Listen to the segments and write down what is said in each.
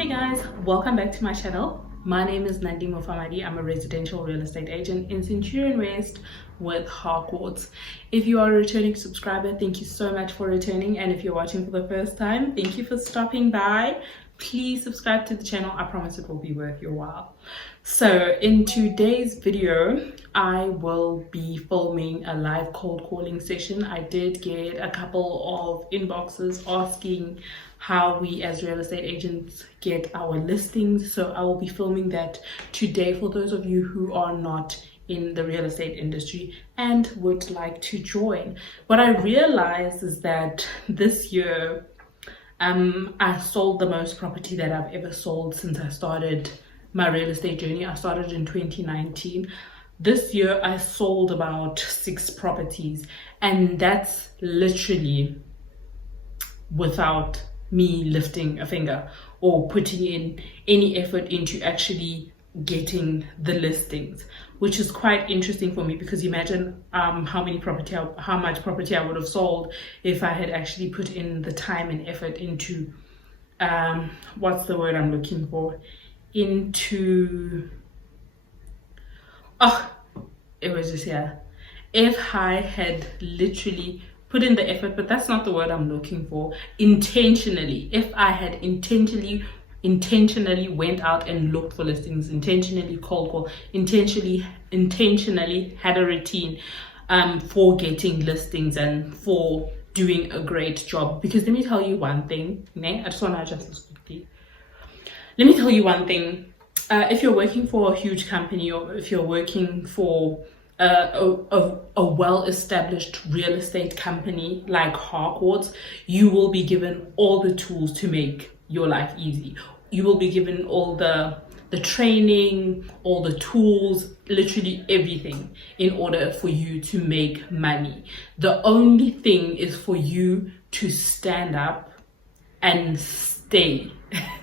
Hey guys, welcome back to my channel. My name is Nandi Mufamadi. I'm a residential real estate agent in Centurion West with Harcourts. If you are a returning subscriber, thank you so much for returning, and if you're watching for the first time, thank you for stopping by. Please subscribe to the channel. I promise it will be worth your while. So in today's video, I will be filming a live cold calling session. I did get a couple of inboxes asking how we as real estate agents get our listings, so I will be filming that today for those of you who are not in the real estate industry and would like to join. What I realized is that this year I sold the most property that I've ever sold since I started my real estate journey. I started in 2019. This year I sold about 6 properties, and that's literally without me lifting a finger or putting in any effort into actually getting the listings, which is quite interesting for me, because imagine how much property I would have sold if I had actually put in the time and effort into what's the word I'm looking for, it was just here. If I had literally put in the effort, but that's not the word I'm looking for, intentionally, if I had intentionally went out and looked for listings, intentionally cold call, intentionally had a routine for getting listings and for doing a great job. Because let me tell you one thing, I just want to adjust this quickly. Let me tell you one thing. If you're working for a huge company, or if you're working for a well-established real estate company like Harcourts, you will be given all the tools to make your life easy. You will be given all the training, all the tools, literally everything in order for you to make money. The only thing is for you to stand up and stay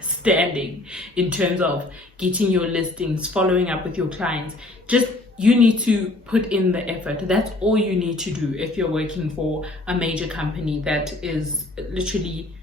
standing in terms of getting your listings, following up with your clients. Just you need to put in the effort. That's all you need to do if you're working for a major company that is literally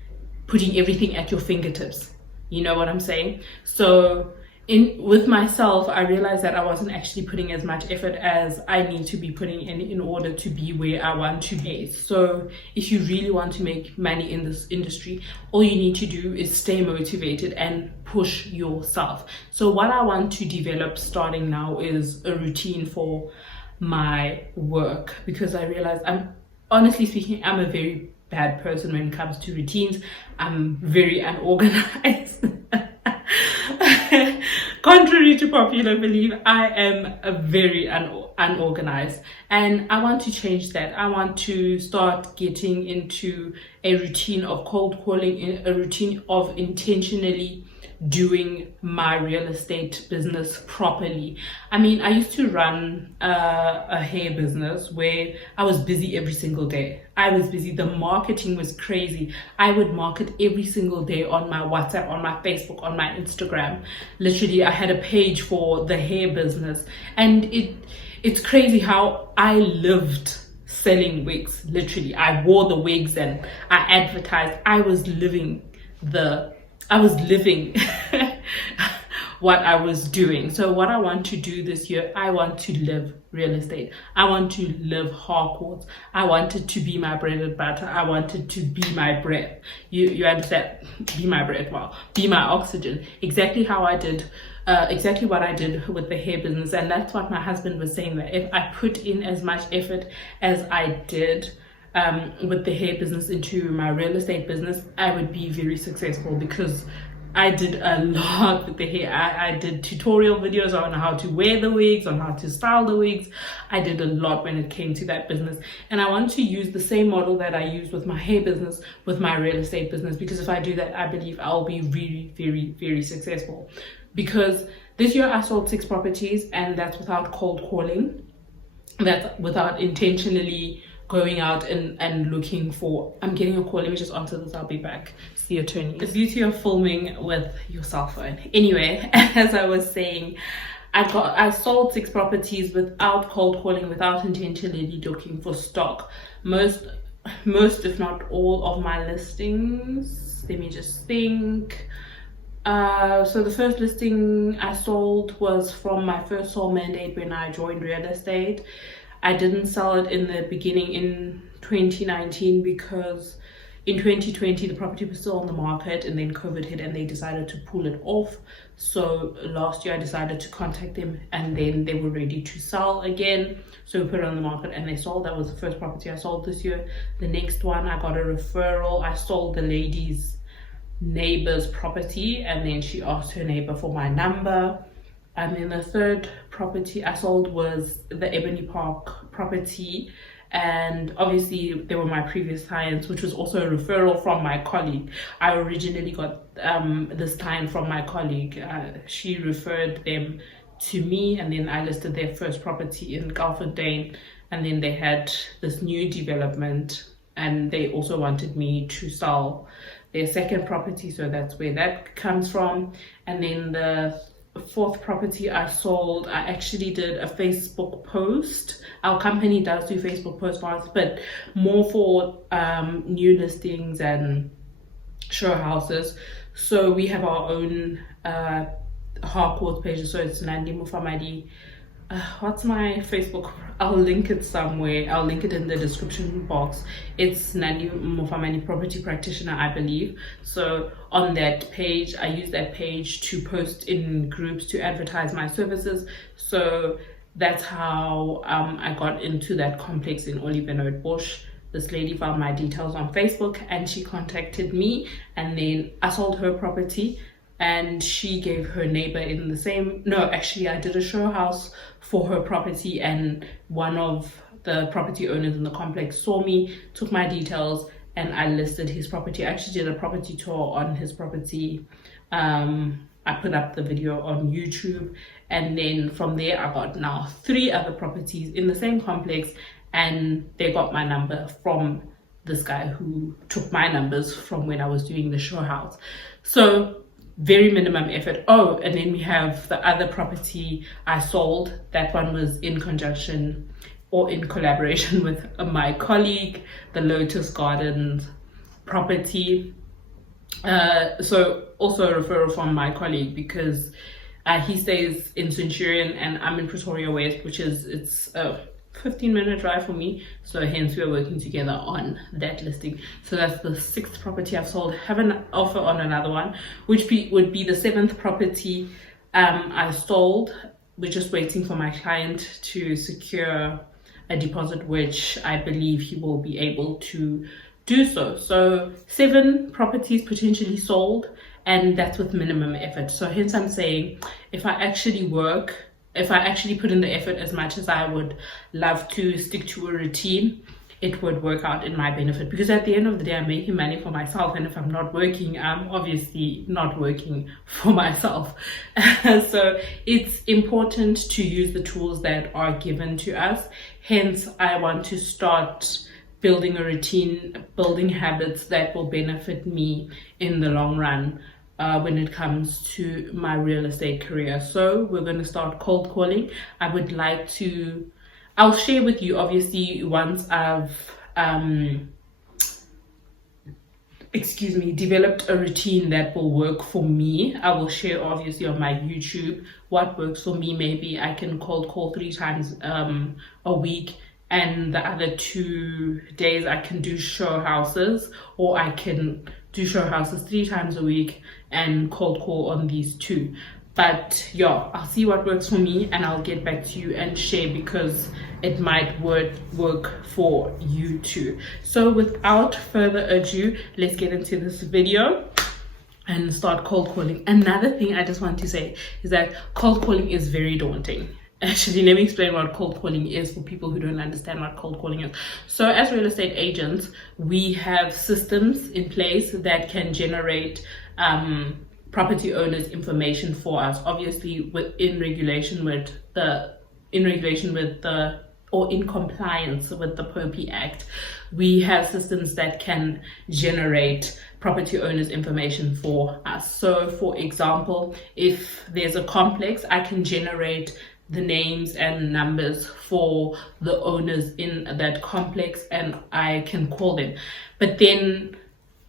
putting everything at your fingertips. You know what I'm saying? So with myself, I realized that I wasn't actually putting as much effort as I need to be putting in order to be where I want to be. So if you really want to make money in this industry, all you need to do is stay motivated and push yourself. So what I want to develop starting now is a routine for my work, because I realize honestly speaking, I'm a very bad person when it comes to routines. I'm very unorganized. Contrary to popular belief, I am a very unorganized, and I want to change that. I want to start getting into a routine of cold calling, a routine of intentionally doing my real estate business properly. I mean, I used to run a hair business where I was busy every single day. I was busy. The marketing was crazy. I would market every single day on my WhatsApp, on my Facebook, on my Instagram. Literally, I had a page for the hair business, and it's crazy how I lived selling wigs. Literally, I wore the wigs and I advertised. I was living what I was doing. So what I want to do this year, I want to live real estate. I want to live Harcourts. I want it to be my bread and butter. I want it to be my breath. You understand? Be my breath. Wow. Be my oxygen. Exactly how I did. Exactly what I did with the hair business. And that's what my husband was saying, that if I put in as much effort as I did with the hair business into my real estate business, I would be very successful, because I did a lot with the hair. I did tutorial videos on how to wear the wigs, on how to style the wigs. I did a lot when it came to that business, and I want to use the same model that I used with my hair business with my real estate business, because if I do that, I believe I'll be really, very, very successful. Because this year I sold 6 properties, and that's without cold calling. That's without intentionally going out and looking for. I'm getting a call. Let me just answer this. I'll be back. It's the attorney. The beauty of filming with your cell phone. Anyway, as I was saying, I sold 6 properties without cold calling, without intentionally looking for stock. Most if not all of my listings, let me just think, So the first listing I sold was from my first sole mandate when I joined real estate. I didn't sell it in the beginning in 2019 because in 2020 the property was still on the market, and then COVID hit and they decided to pull it off. So last year I decided to contact them, and then they were ready to sell again, so we put it on the market and they sold. That was the first property I sold this year. The next one, I got a referral. I sold the lady's neighbor's property, and then she asked her neighbor for my number. And then the third property I sold was the Ebony Park property, and obviously they were my previous clients, which was also a referral from my colleague. I originally got this client from my colleague. She referred them to me, and then I listed their first property in Galfondane, and then they had this new development, and they also wanted me to sell their second property, so that's where that comes from. And then the fourth property I sold, I actually did a Facebook post. Our company does do Facebook posts for us, but more for new listings and show houses. So we have our own Harcourt page, so it's Nandi Mufamadi. What's my Facebook? I'll link it somewhere. I'll link it in the description box. It's Nandi Mufamani Property Practitioner, I believe. So on that page, I use that page to post in groups to advertise my services. So that's how I got into that complex in Olivenhout-Bosch. This lady found my details on Facebook and she contacted me, and then I sold her property, and she gave her neighbor in the same, no, actually I did a show house for her property, and one of the property owners in the complex saw me, took my details, and I listed his property. I actually did a property tour on his property. I put up the video on YouTube, and then from there I got now 3 other properties in the same complex, and they got my number from this guy who took my numbers from when I was doing the show house. So very minimum effort. Oh, and then we have the other property I sold. That one was in conjunction or in collaboration with my colleague, the Lotus Gardens property. So also a referral from my colleague, because he stays in Centurion and I'm in Pretoria West, which is, it's a 15-minute drive for me, so hence we're working together on that listing. So that's the 6th property I've sold. Have an offer on another one, which would be the 7th property I sold. We're just waiting for my client to secure a deposit, which I believe he will be able to do so. So 7 properties potentially sold, and that's with minimum effort. So hence I'm saying, if I actually put in the effort as much as I would love to stick to a routine, it would work out in my benefit, because at the end of the day I'm making money for myself, and if I'm not working, I'm obviously not working for myself. So it's important to use the tools that are given to us. Hence I want to start building a routine, building habits that will benefit me in the long run when it comes to my real estate career. So we're going to start cold calling. I'll share with you obviously once I've developed a routine that will work for me. I will share obviously on my YouTube what works for me. Maybe I can cold call 3 times a week, and the other 2 days I can do show houses, or I can do show houses 3 times a week and cold call on these 2. But yeah, I'll see what works for me and I'll get back to you and share, because it might work for you too. So without further ado, let's get into this video and start cold calling. Another thing I just want to say is that cold calling is very daunting. Actually, let me explain what cold calling is for people who don't understand what cold calling is. So as real estate agents, we have systems in place that can generate property owners information for us, obviously in compliance with the POPI Act. We have systems that can generate property owners information for us. So for example, if there's a complex, I can generate the names and numbers for the owners in that complex and I can call them. But then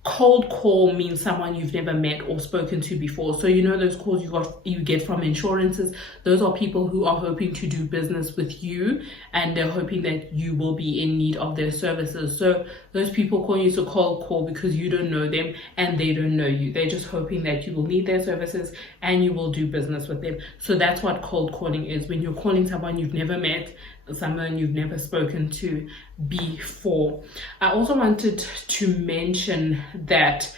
Cold call means someone you've never met or spoken to before. So you know those calls you get from insurances, those are people who are hoping to do business with you, and they're hoping that you will be in need of their services. So those people call you to cold call because you don't know them and they don't know you. They're just hoping that you will need their services and you will do business with them. So that's what cold calling is, when you're calling someone you've never met, someone you've never spoken to before. I also wanted to mention that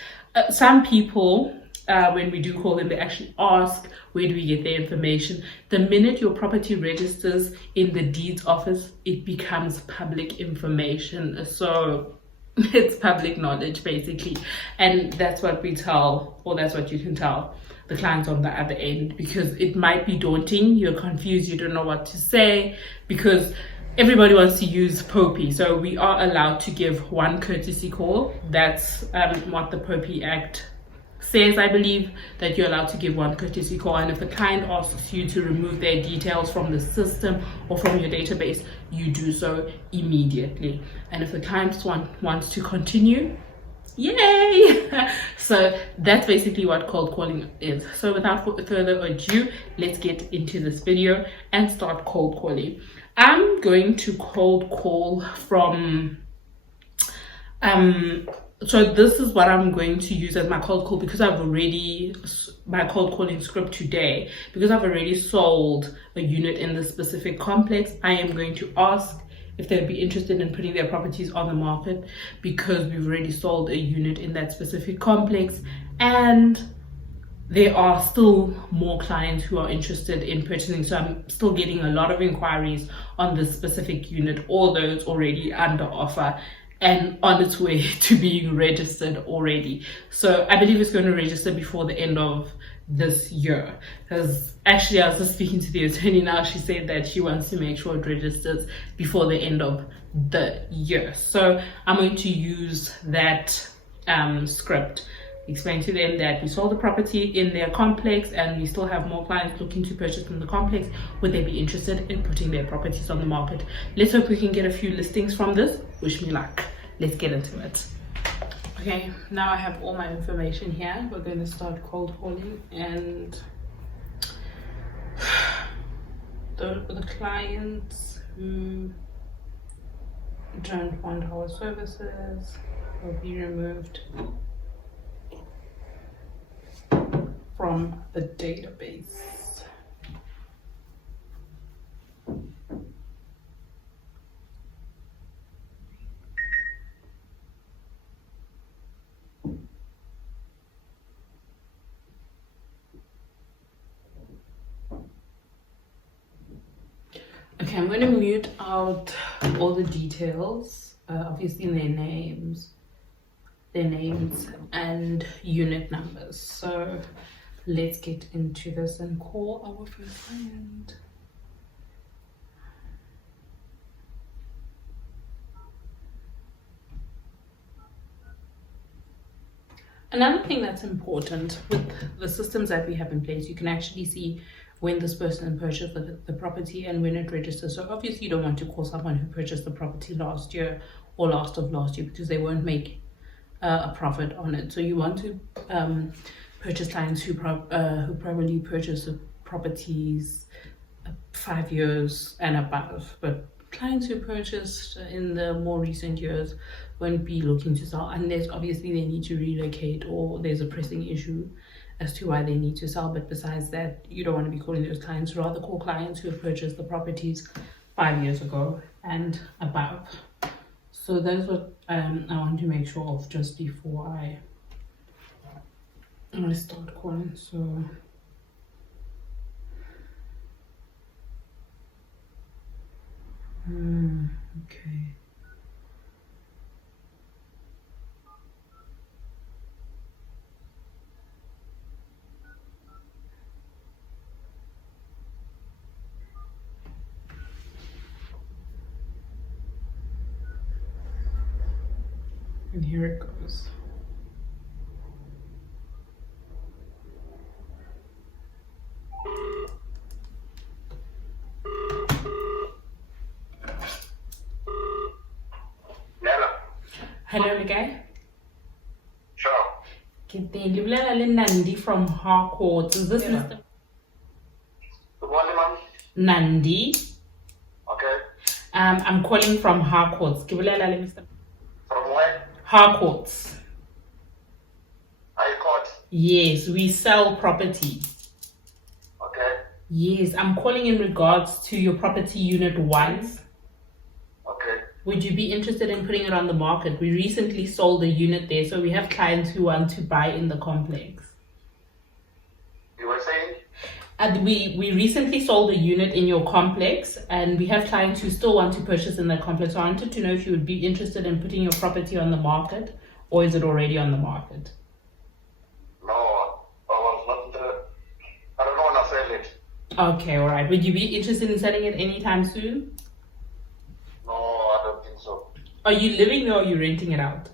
some people, when we do call them, they actually ask, where do we get their information? The minute your property registers in the deeds office, it becomes public information. So it's public knowledge basically, and that's what we tell, or that's what you can tell the clients on the other end, because it might be daunting, you're confused, you don't know what to say, because everybody wants to use POPI. So we are allowed to give one courtesy call. That's what the POPI Act says, I believe, that you're allowed to give one courtesy call. And if the client asks you to remove their details from the system or from your database, you do so immediately. And if the client wants to continue, yay! So that's basically what cold calling is. So without further ado, let's get into this video and start cold calling. I'm going to cold call from so this is what I'm going to use as my cold call, because my cold calling script today, because I've already sold a unit in this specific complex. I am going to ask if they'd be interested in putting their properties on the market, because we've already sold a unit in that specific complex, and there are still more clients who are interested in purchasing. So I'm still getting a lot of inquiries on this specific unit, all those already under offer and on its way to being registered already. So I believe it's going to register before the end of this year, because actually I was just speaking to the attorney now. She said that she wants to make sure it registers before the end of the year. So I'm going to use that script, explain to them that we sold the property in their complex and we still have more clients looking to purchase from the complex. Would they be interested in putting their properties on the market? Let's hope we can get a few listings from this. Wish me luck. Let's get into it. Okay, now I have all my information here. We're going to start cold calling, and the clients who don't want our services will be removed from the database. Okay, I'm going to mute out all the details, obviously their names and unit numbers. So let's get into this and call our first client. Another thing that's important with the systems that we have in place, you can actually see when this person purchased the property and when it registers. So obviously you don't want to call someone who purchased the property last year or last of last year, because they won't make a profit on it. So you want to purchase clients who probably purchased the properties 5 years and above. But clients who purchased in the more recent years won't be looking to sell, unless obviously they need to relocate or there's a pressing issue as to why they need to sell. But besides that, you don't want to be calling those clients. Rather call clients who have purchased the properties 5 years ago and above. So that's what I want to make sure of just before I start calling. So okay. And here it goes. Hello, Nagai. Good day. Libulela Nandi from Harcourt. Is this Mr. Good morning, ma'am. Nandi? Okay. I'm calling from Harcourt. Libulela Mr. From where? Harcourt. High Court. Yes, we sell property. Okay. Yes, I'm calling in regards to your property unit 1. Okay. Would you be interested in putting it on the market? We recently sold a unit there, so we have clients who want to buy in the complex. You were saying? And we recently sold a unit in your complex, and we have clients who still want to purchase in that complex. So I wanted to know if you would be interested in putting your property on the market, or is it already on the market? No, I was not interested. I don't want to sell it. Okay, all right. Would you be interested in selling it anytime soon? No, I don't think so. Are you living there or are you renting it out?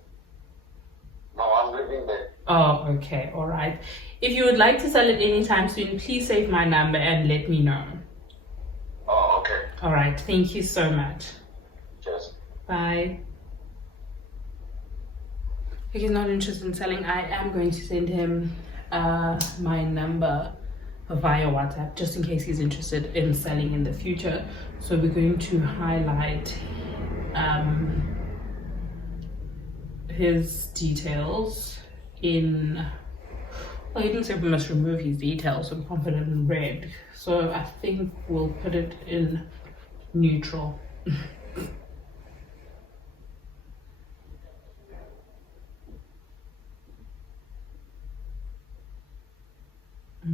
No, I'm living there. Oh, okay, all right. If you would like to sell it anytime soon, please save my number and let me know. Oh, okay. All right, thank you so much. Cheers. Bye. If he's not interested in selling, I am going to send him my number via WhatsApp, just in case he's interested in selling in the future. So we're going to highlight his details in, well, he didn't say we must remove his details, so we'll put it in red. So I think we'll put it in neutral. I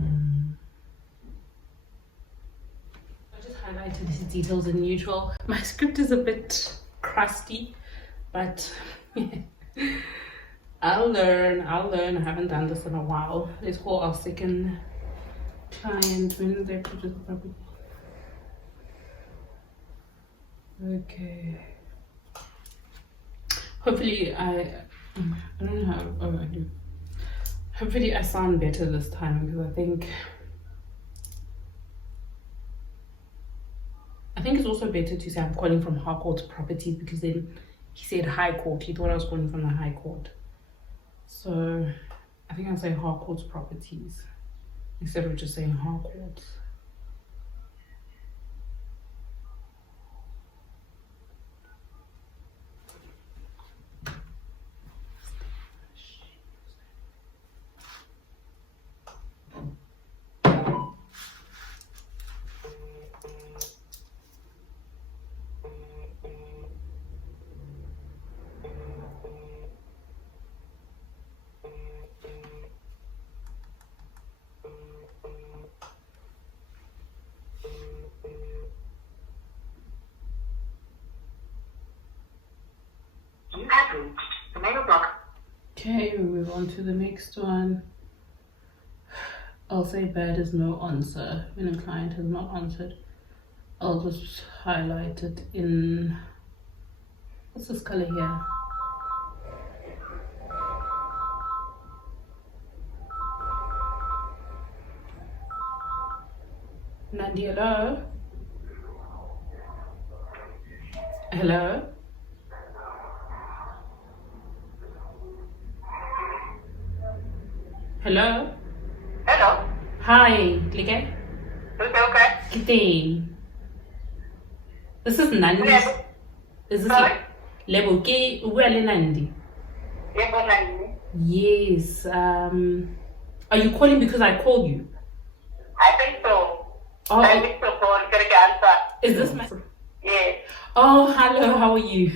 just highlighted his details in neutral. My script is a bit crusty, but I'll learn. I haven't done this in a while. Let's call our second client. When did they purchase the property? Okay. Hopefully I don't know how. Oh, I do. Hopefully I sound better this time, because I think it's also better to say I'm calling from Harcourt Properties, because then he said High Court. He thought I was calling from the High Court. So I think I'll say Harcourt Properties instead of just saying Harcourt. Okay, we move on to the next one. I'll say bad is no answer. When a client has not answered, I'll just highlight it in, what's this color here? Nandi, hello? Hello? Hello? Hello. Hi, Like. Is it okay? Good day. This is Nandi. Yes. Is this Sorry? Lebo? Ke ua le Nandi? Yes. Are you calling because I called you? I think so. Oh, I think so. For the answer. is this my? Yes. Oh, hello. How are you?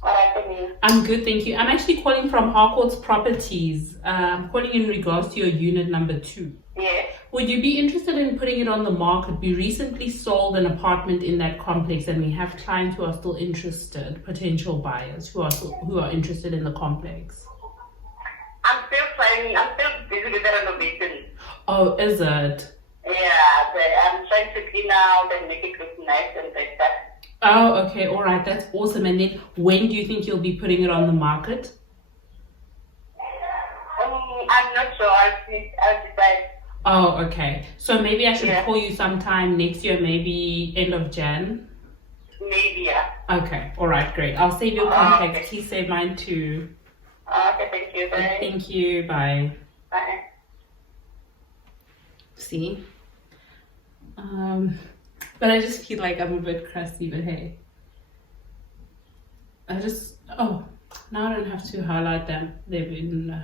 What happened? I'm good, thank you. I'm actually calling from Harcourt's Properties. I'm calling in regards to your unit number 2. Yes. Would you be interested in putting it on the market? We recently sold an apartment in that complex, and we have clients who are still interested, potential buyers who are interested in the complex. I'm still trying. I'm still busy with the renovation. Oh, is it? Yeah, I'm trying to clean out and make it look nice and like that. Oh, okay, all right, that's awesome. And then when do you think you'll be putting it on the market? I'm not sure. I'll decide. Oh, okay. So maybe I should call you sometime next year, maybe end of Jan? Maybe, yeah. Okay, all right, great. I'll save your contact. Okay. Please save mine too. Okay, thank you. Bye. Thank you. Bye. Bye. See? But I just feel like I'm a bit crusty, but hey. Oh, now I don't have to highlight them. They've been,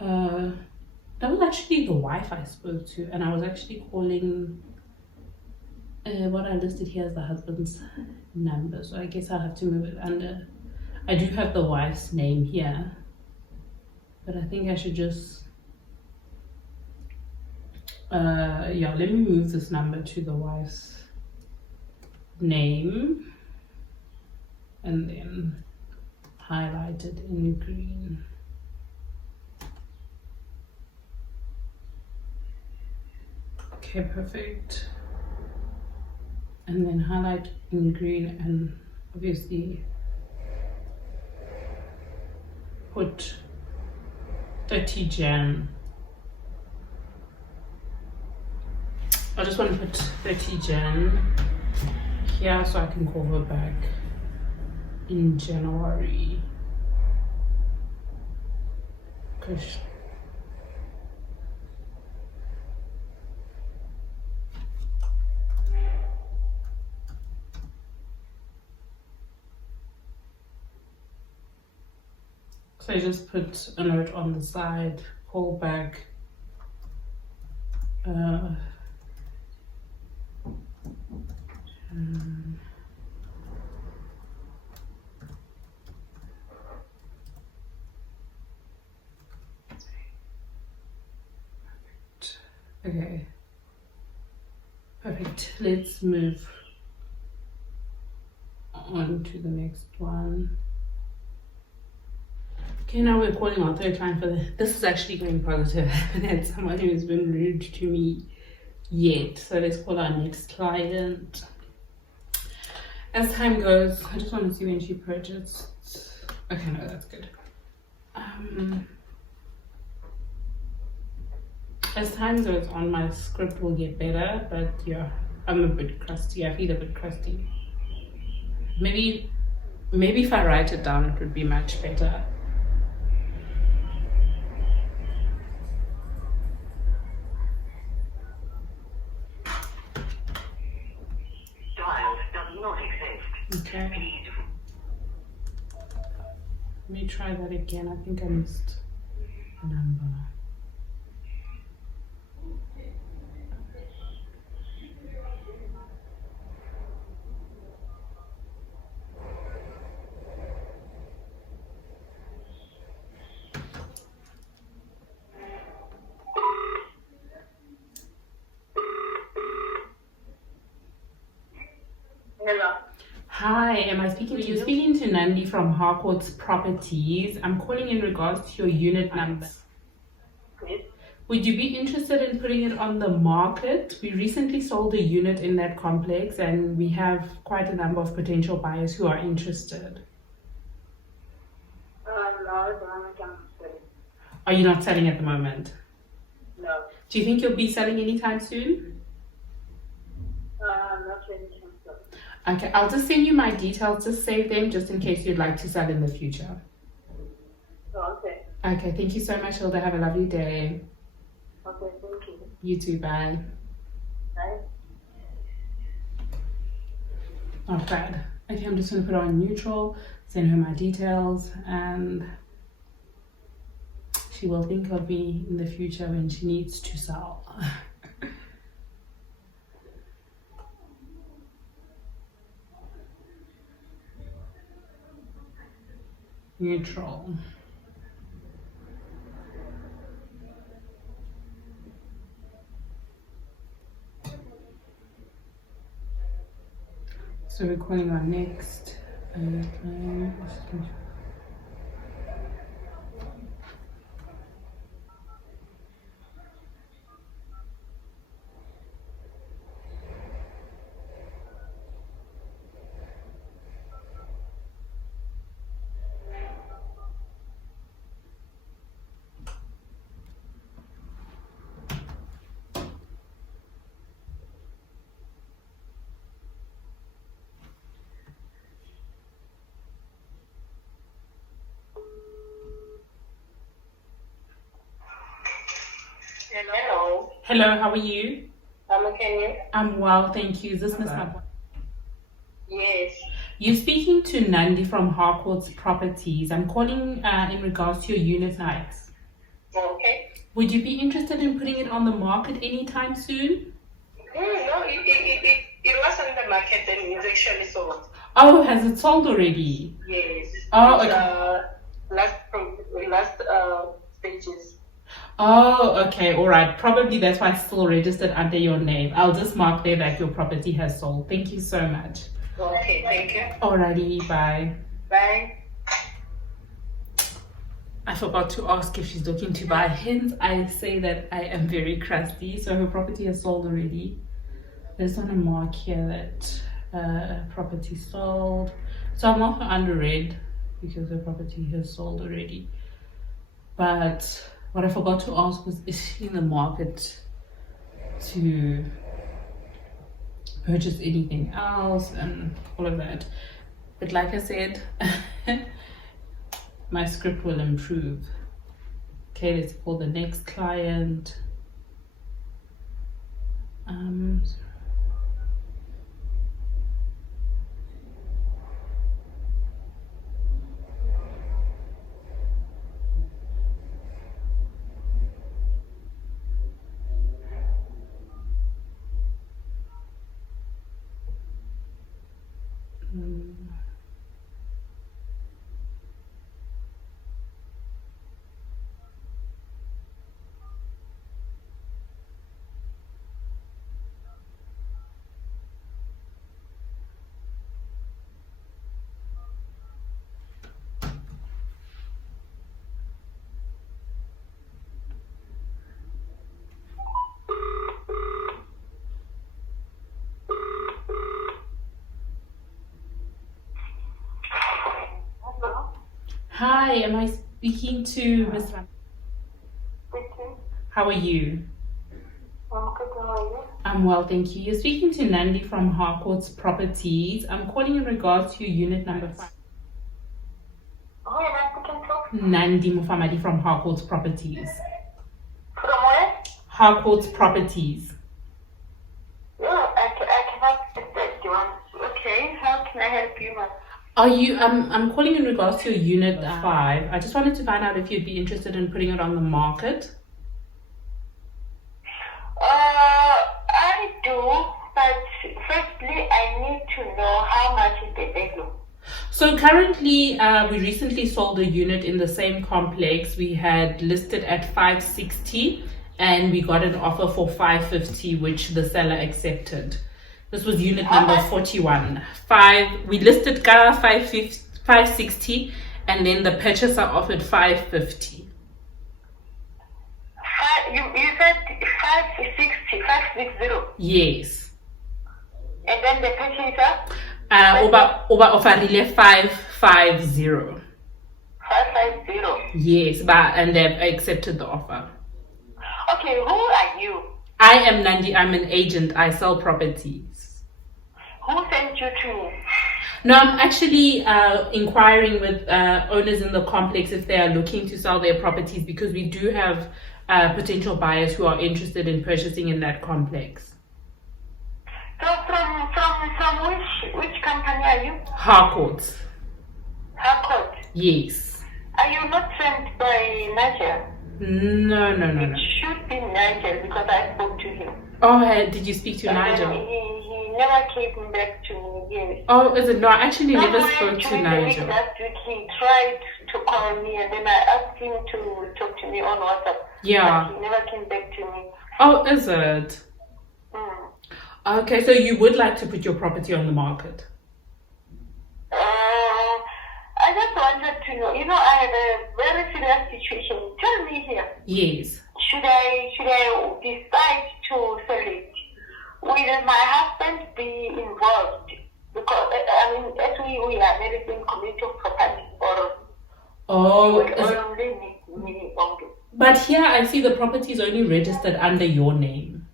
that was actually the wife I spoke to, and I was actually calling, what I listed here as the husband's number, so I guess I'll have to move it under. I do have the wife's name here, but I think I should just, yeah, let me move this number to the wife's name, and then highlight it in green. Okay, perfect. And then highlight in green and obviously put 30 Jan. I just want to put 30 Jan here so I can call her back in January. Cause so I just put a note on the side, call back okay, perfect. Let's move on to the next one. Okay, now we're calling our third client for this is actually going positive. And it's someone who has been rude to me yet. So let's call our next client. As time goes, I just want to see when she purchased. Okay, no, that's good. As time goes on, my script will get better, but yeah, I'm a bit crusty. I feel a bit crusty. Maybe if I write it down, it would be much better. Dial does not exist. Okay. Please. Let me try that again. I think I missed a number. Hello. Hi, am I speaking to you? Speaking to Nandi from Harcourt's Properties. I'm calling in regards to your unit number. Yes. Would you be interested in putting it on the market? We recently sold a unit in that complex and we have quite a number of potential buyers who are interested. No, Are you not selling at the moment? no. Do you think you'll be selling anytime soon? Not really. Okay, I'll just send you my details. Just save them just in case you'd like to sell in the future. Okay. Okay, thank you so much, Hilda. Have a lovely day. Okay, thank you. You too, bye. Bye. Not bad. Okay, I'm just going to put on neutral, send her my details, and she will think of me in the future when she needs to sell. Neutral. So we're calling our next client. Hello, how are you? I'm okay. I'm well, thank you. Is this Miss Mab? Yes. You're speaking to Nandi from Harcourt's Properties. I'm calling in regards to your unit nights. Okay. Would you be interested in putting it on the market anytime soon? No, it was on the market and it's actually sold. Oh, has it sold already? Yes. Oh, It's, okay. last stages. Oh, okay, all right. Probably that's why it's still registered under your name. I'll just mark there that your property has sold. Thank you so much. Okay, thank you. Alrighty, bye. Bye. I forgot to ask if she's looking to buy. Hence, I say that I am very crusty. So her property has sold already. There's on a mark here that property sold. So I'm not under red because her property has sold already. But what I forgot to ask was, is she in the market to purchase anything else and all of that? But like I said, my script will improve. Okay, let's call the next client. Hello. Hi, am I speaking to Miss Ram? Speaking. How are you? I'm good. How are you? I'm well, thank you. You're speaking to Nandi from Harcourt's Properties. I'm calling in regards to your unit number 5. Who am I speaking to? Nandi Mufamadi from Harcourt's Properties. From where? Harcourt's Properties. No, I cannot speak that one. Okay, how can I help you, ma'am? Are you? I'm calling in regards to your unit 5. I just wanted to find out if you'd be interested in putting it on the market. I do, but firstly, I need to know how much is the bedroom. So currently, we recently sold a unit in the same complex. We had listed at 560, and we got an offer for 550, which the seller accepted. This was unit number 41. We listed Kara 560, and then the purchaser offered 550. You said 560, 560. Yes. And then the purchaser? Oba offerile 550. 550. Yes, and they've accepted the offer. Okay, who are you? I am Nandi. I'm an agent. I sell properties. Who sent you to me? No, I'm actually inquiring with owners in the complex if they are looking to sell their properties, because we do have potential buyers who are interested in purchasing in that complex. So from which company are you? Harcourt. Harcourt. Yes. Are you not sent by Nigel? No. It should be Nigel, because I spoke to him. Oh, did you speak to And Nigel? then he never came back to me. Yes. Oh, is it? No, I actually never Somewhere spoke to during the week Nigel. last week, he tried to call me, and then I asked him to talk to me on WhatsApp. Yeah. But he never came back to me. Oh, is it? Mm. Okay, so you would like to put your property on the market? I just wanted to know, I have a very serious situation. Tell me here. Yes. Should I decide to sell it? Will my husband be involved? Because, as we are married in commercial property, or Oh, only me only. but here I see the property is only registered under your name.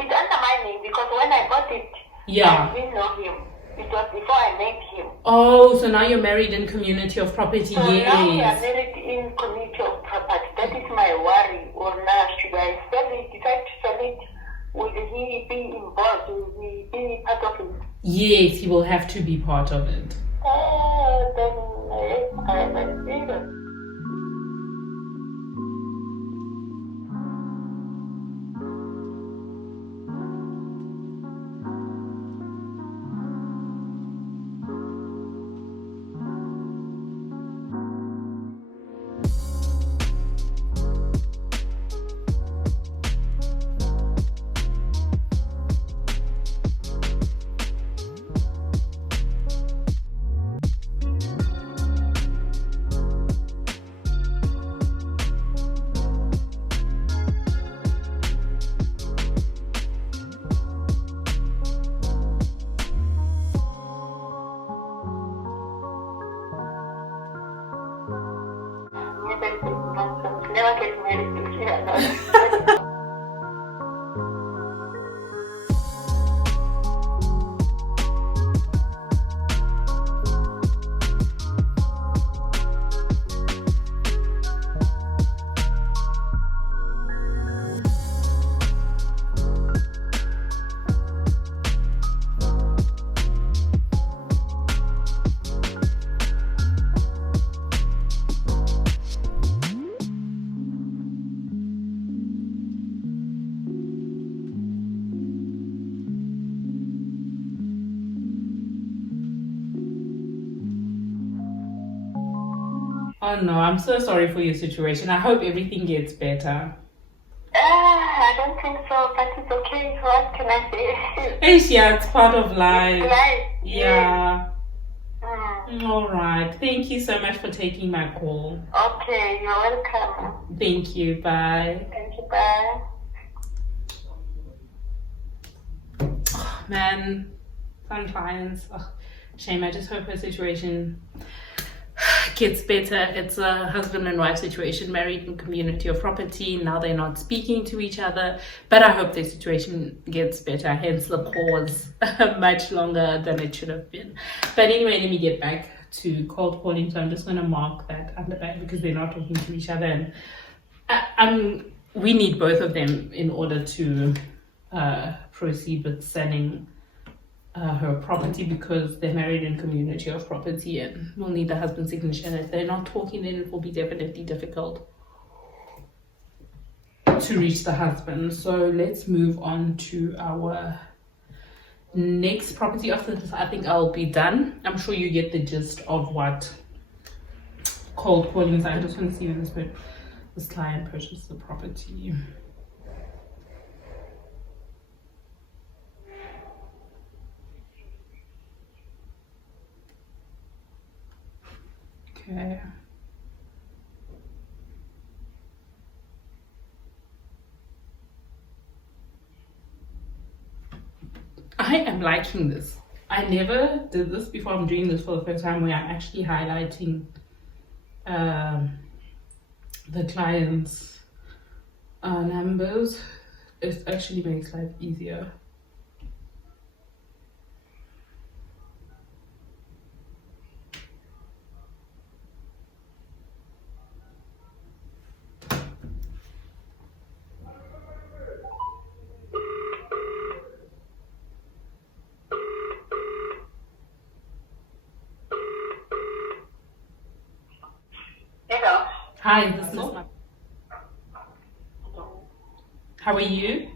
It's under my name, because when I bought it, Yeah. I didn't know him. It was before I met him. Oh, so now you're married in community of property. So now we are Yes. married in community of property. That is my worry. Or now should I sell it? Decide to sell it? Will he be involved? Will he be part of it? Yes, he will have to be part of it. Then I am serious. Never get married to here. Oh no, I'm so sorry for your situation. I hope everything gets better. I don't think so, but it's okay. What can I say? Yeah, it's part of life. Life. Yeah. Mm. All right. Thank you so much for taking my call. Okay, you're welcome. Thank you. Bye. Thank you. Bye. Man, some clients. Shame. I just hope her situation gets better. It's a husband and wife situation, married in community of property. Now they're not speaking to each other, but I hope their situation gets better. Hence the pause much longer than it should have been. But anyway, let me get back to cold calling. So I'm just going to mark that under back because they're not talking to each other, and we need both of them in order to proceed with selling her property, because they're married in community of property and will need the husband's signature. And if they're not talking, then it will be definitely difficult to reach the husband. So let's move on to our next property. After this, I think I'll be done. I'm sure you get the gist of what cold calling is. I just want to see when this client purchased the property. Okay. I am liking this. I never did this before. I'm doing this for the first time, where I'm actually highlighting the client's numbers. It actually makes life easier. Hello. Hi, this is. How are you?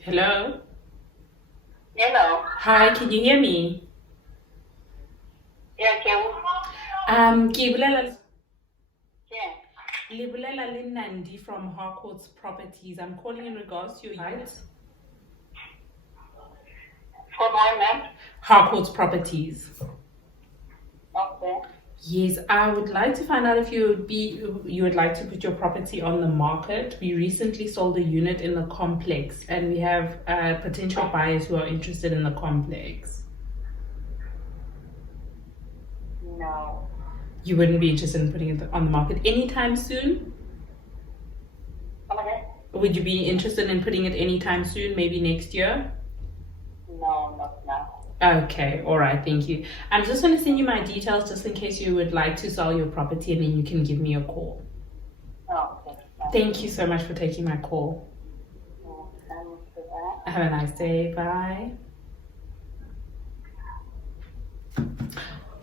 Hello. Hello. Hi, can you hear me? Yeah, okay. Ke bulela Yeah. le bulela le Nandi from Harcourt's Properties. I'm calling in regards to your unit. For my man. Harcourt's Properties. Okay. Yes, I would like to find out if you would like to put your property on the market. We recently sold a unit in the complex, and we have potential buyers who are interested in the complex. No. You wouldn't be interested in putting it on the market anytime soon? Okay. Would you be interested in putting it anytime soon, maybe next year? No, not now. Okay, all right, thank you. I'm just going to send you my details just in case you would like to sell your property, and then you can give me a call. Okay. Thank you so much for taking my call. Have a nice day. Bye.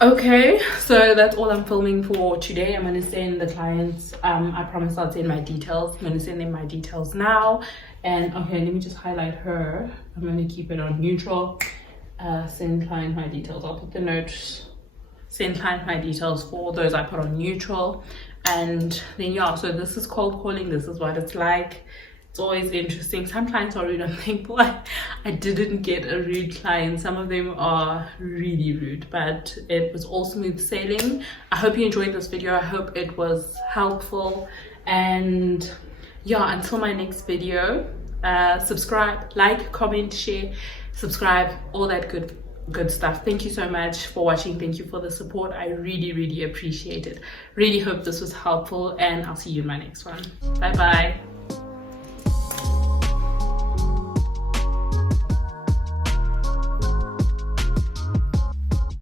Okay, so that's all I'm filming for today. I'm going to send the clients, I promise I'll send my details. I'm going to send them my details now. And okay, let me just highlight her. I'm going to keep it on neutral. Send client my details. I'll put the notes, send client my details for those I put on neutral. And then yeah, so this is cold calling. This is what it's like. It's always interesting. Some clients are rude. I'm thankful I didn't get a rude client. Some of them are really rude, but it was all smooth sailing. I hope you enjoyed this video. I hope it was helpful. And yeah, until my next video, subscribe, like, comment, share, subscribe, all that good stuff. Thank you so much for watching. Thank you for the support. I really appreciate it. Really hope this was helpful, and I'll see you in my next one. Bye bye.